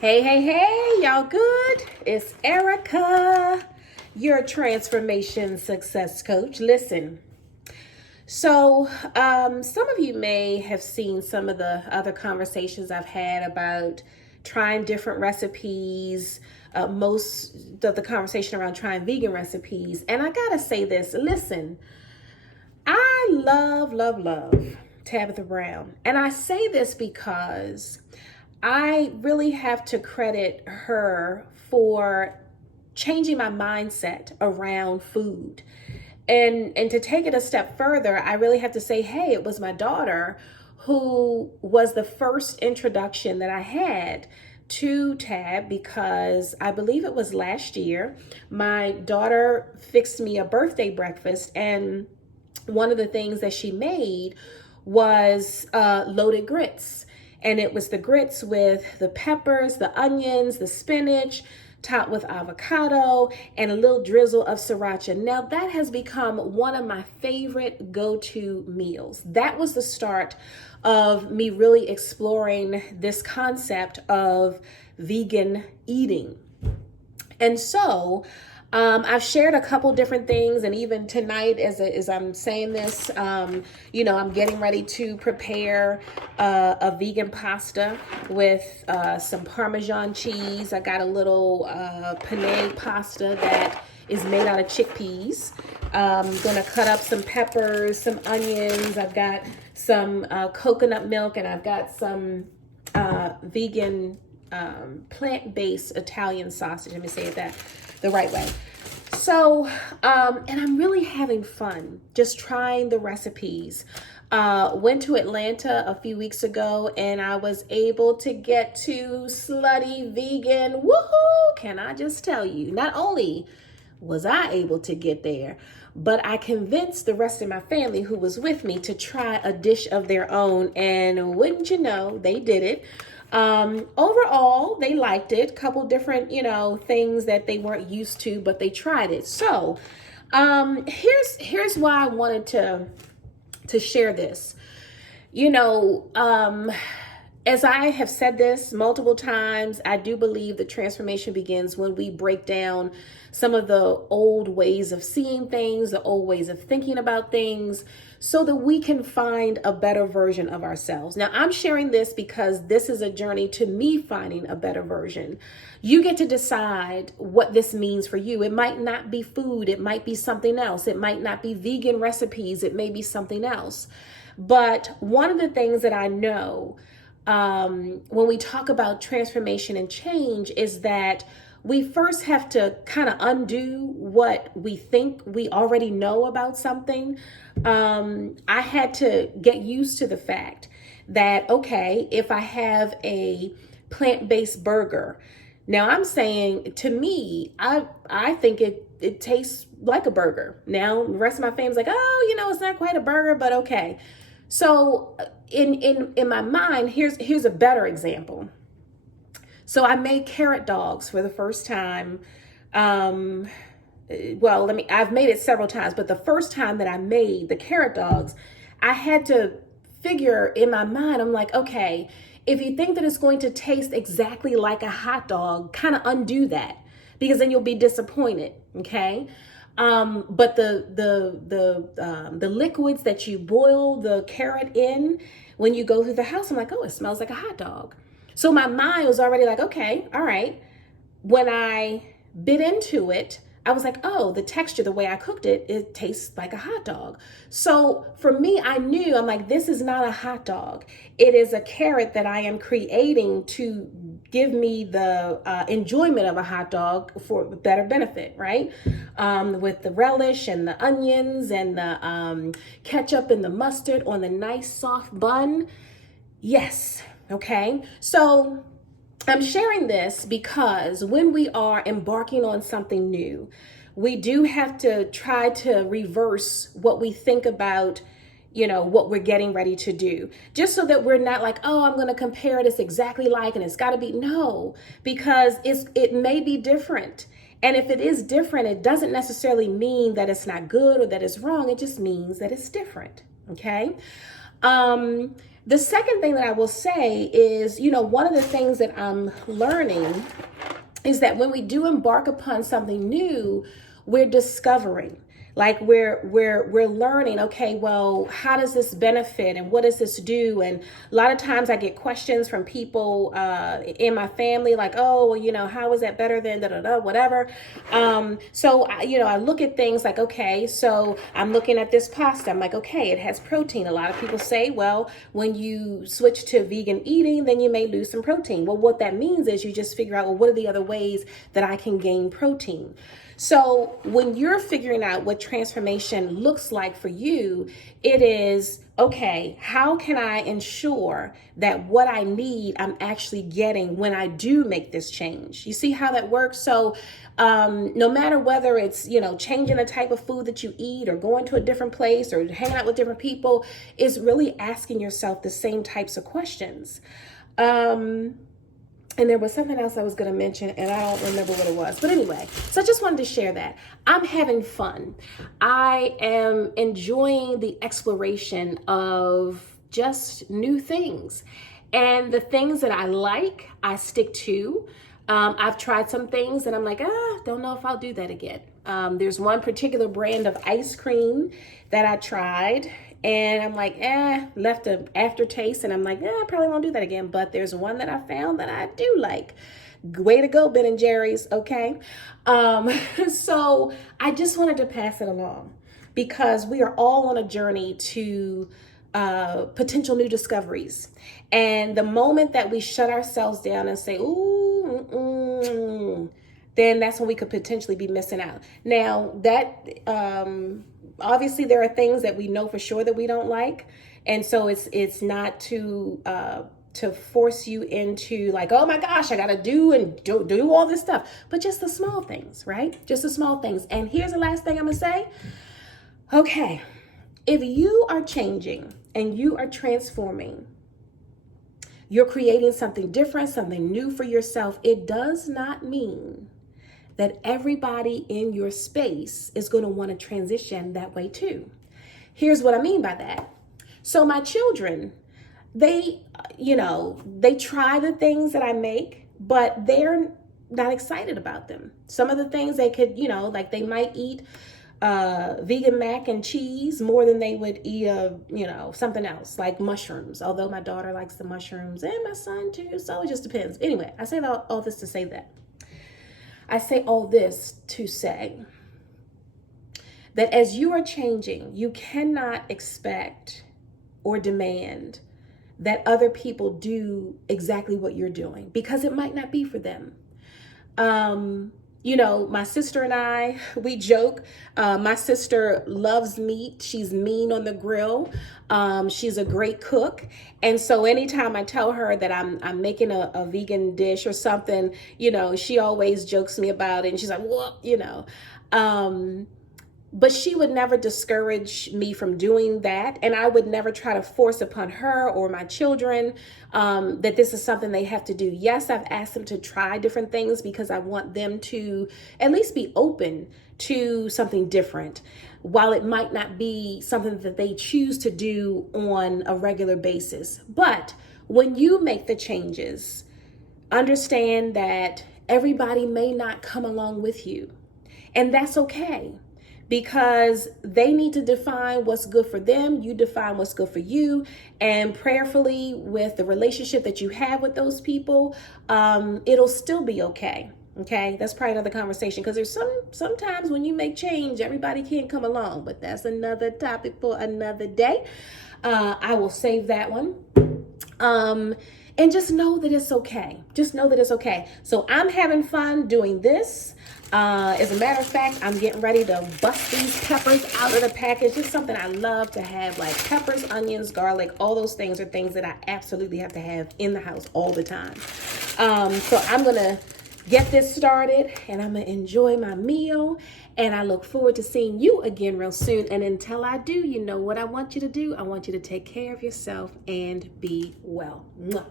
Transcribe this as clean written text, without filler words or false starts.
Hey, hey, hey, y'all good? It's Ericka, your transformation success coach. Listen, some of you may have seen some of the other conversations I've had about trying different recipes, most of the conversation around trying vegan recipes. And I gotta say this, listen, I love Tabitha Brown. And I say this because I really have to credit her for changing my mindset around food. And to take it a step further, I really have to say, hey, it was my daughter who was the first introduction that I had to Tab, because I believe it was last year. My daughter fixed me a birthday breakfast, and one of the things that she made was loaded grits. And it was the grits with the peppers, the onions, the spinach, topped with avocado and a little drizzle of sriracha. Now that has become one of my favorite go-to meals. That was the start of me really exploring this concept of vegan eating. And so I've shared a couple different things, and even tonight, as I'm saying this, I'm getting ready to prepare a vegan pasta with some Parmesan cheese. I got a little penne pasta that is made out of chickpeas. I'm gonna cut up some peppers, some onions. I've got some coconut milk, and I've got some vegan plant-based Italian sausage. Let me say it the right way. So, and I'm really having fun just trying the recipes. Went to Atlanta a few weeks ago, and I was able to get to Slutty Vegan. Woohoo! Can I just tell you, not only was I able to get there, but I convinced the rest of my family who was with me to try a dish of their own, and wouldn't you know, they did it. Overall, they liked it. Couple different, things that they weren't used to, but they tried it. So, here's why I wanted to share this. As I have said this multiple times, I do believe that transformation begins when we break down some of the old ways of seeing things, the old ways of thinking about things, so that we can find a better version of ourselves. Now, I'm sharing this because this is a journey to me finding a better version. You get to decide what this means for you. It might not be food. It might be something else. It might not be vegan recipes. It may be something else. But one of the things that I know when we talk about transformation and change is that we first have to kind of undo what we think we already know about something. I had to get used to the fact that, okay, if I have a plant-based burger, now I'm saying, to me, I think it tastes like a burger. Now the rest of my family's like, oh, it's not quite a burger, but okay. So in my mind, here's a better example. So I made carrot dogs for the first time. I've made it several times, but the first time that I made the carrot dogs, I had to figure in my mind, I'm like, okay, if you think that it's going to taste exactly like a hot dog, kind of undo that, because then you'll be disappointed, okay? But the liquids that you boil the carrot in, when you go through the house, I'm like, oh, it smells like a hot dog. So my mind was already like, okay, all right. When I bit into it, I was like, oh, the texture, the way I cooked it, it tastes like a hot dog. So for me, I'm like, this is not a hot dog. It is a carrot that I am creating to give me the enjoyment of a hot dog for better benefit, right? With the relish and the onions and the ketchup and the mustard on the nice soft bun. Yes. Okay. So I'm sharing this because when we are embarking on something new, we do have to try to reverse what we think about, what we're getting ready to do, just so that we're not like, oh, I'm going to compare this exactly like, and it's got to be, no, because it may be different. And if it is different, it doesn't necessarily mean that it's not good or that it's wrong. It just means that it's different. Okay. The second thing that I will say is, one of the things that I'm learning is that when we do embark upon something new, we're discovering. Like we're learning, okay, well, how does this benefit and what does this do? And a lot of times I get questions from people in my family like, oh, well, how is that better than da da da, whatever. So I look at things like, okay, so I'm looking at this pasta. I'm like, okay, it has protein. A lot of people say, well, when you switch to vegan eating, then you may lose some protein. Well, what that means is you just figure out, well, what are the other ways that I can gain protein? So when you're figuring out what transformation looks like for you, it is, okay, how can I ensure that what I need, I'm actually getting when I do make this change? You see how that works? So no matter whether it's, changing the type of food that you eat or going to a different place or hanging out with different people, is really asking yourself the same types of questions. And there was something else I was going to mention, and I don't remember what it was. But anyway, so I just wanted to share that. I'm having fun. I am enjoying the exploration of just new things. And the things that I like, I stick to. I've tried some things and I'm like, don't know if I'll do that again. There's one particular brand of ice cream that I tried. And I'm like, left an aftertaste. And I'm like, I probably won't do that again. But there's one that I found that I do like. Way to go, Ben and Jerry's. Okay. So I just wanted to pass it along because we are all on a journey to potential new discoveries. And the moment that we shut ourselves down and say, then that's when we could potentially be missing out. Now that, obviously there are things that we know for sure that we don't like. And so it's not to force you into like, oh my gosh, I got to do all this stuff, but just the small things, right? Just the small things. And here's the last thing I'm going to say. Okay. If you are changing and you are transforming, you're creating something different, something new for yourself. It does not mean that everybody in your space is going to want to transition that way too. Here's what I mean by that. So my children, they try the things that I make, but they're not excited about them. Some of the things they could, like they might eat vegan mac and cheese more than they would eat something else like mushrooms. Although my daughter likes the mushrooms and my son too, so it just depends. Anyway, I say all this to say that. I say all this to say that as you are changing, you cannot expect or demand that other people do exactly what you're doing because it might not be for them. My sister and I, we joke. My sister loves meat. She's mean on the grill. She's a great cook. And so anytime I tell her that I'm making a vegan dish or something, she always jokes me about it. And she's like, well, but she would never discourage me from doing that. And I would never try to force upon her or my children that this is something they have to do. Yes, I've asked them to try different things because I want them to at least be open to something different, while it might not be something that they choose to do on a regular basis. But when you make the changes, understand that everybody may not come along with you. And that's okay, because they need to define what's good for them. You define what's good for you. And prayerfully, with the relationship that you have with those people, it'll still be okay. Okay, that's probably another conversation, because there's sometimes when you make change, everybody can't come along. But that's another topic for another day. I will save that one. And just know that it's okay. Just know that it's okay. So I'm having fun doing this. As a matter of fact, I'm getting ready to bust these peppers out of the package. It's something I love to have, like peppers, onions, garlic. All those things are things that I absolutely have to have in the house all the time. So I'm going to get this started and I'm going to enjoy my meal. And I look forward to seeing you again real soon. And until I do, you know what I want you to do? I want you to take care of yourself and be well. Mwah.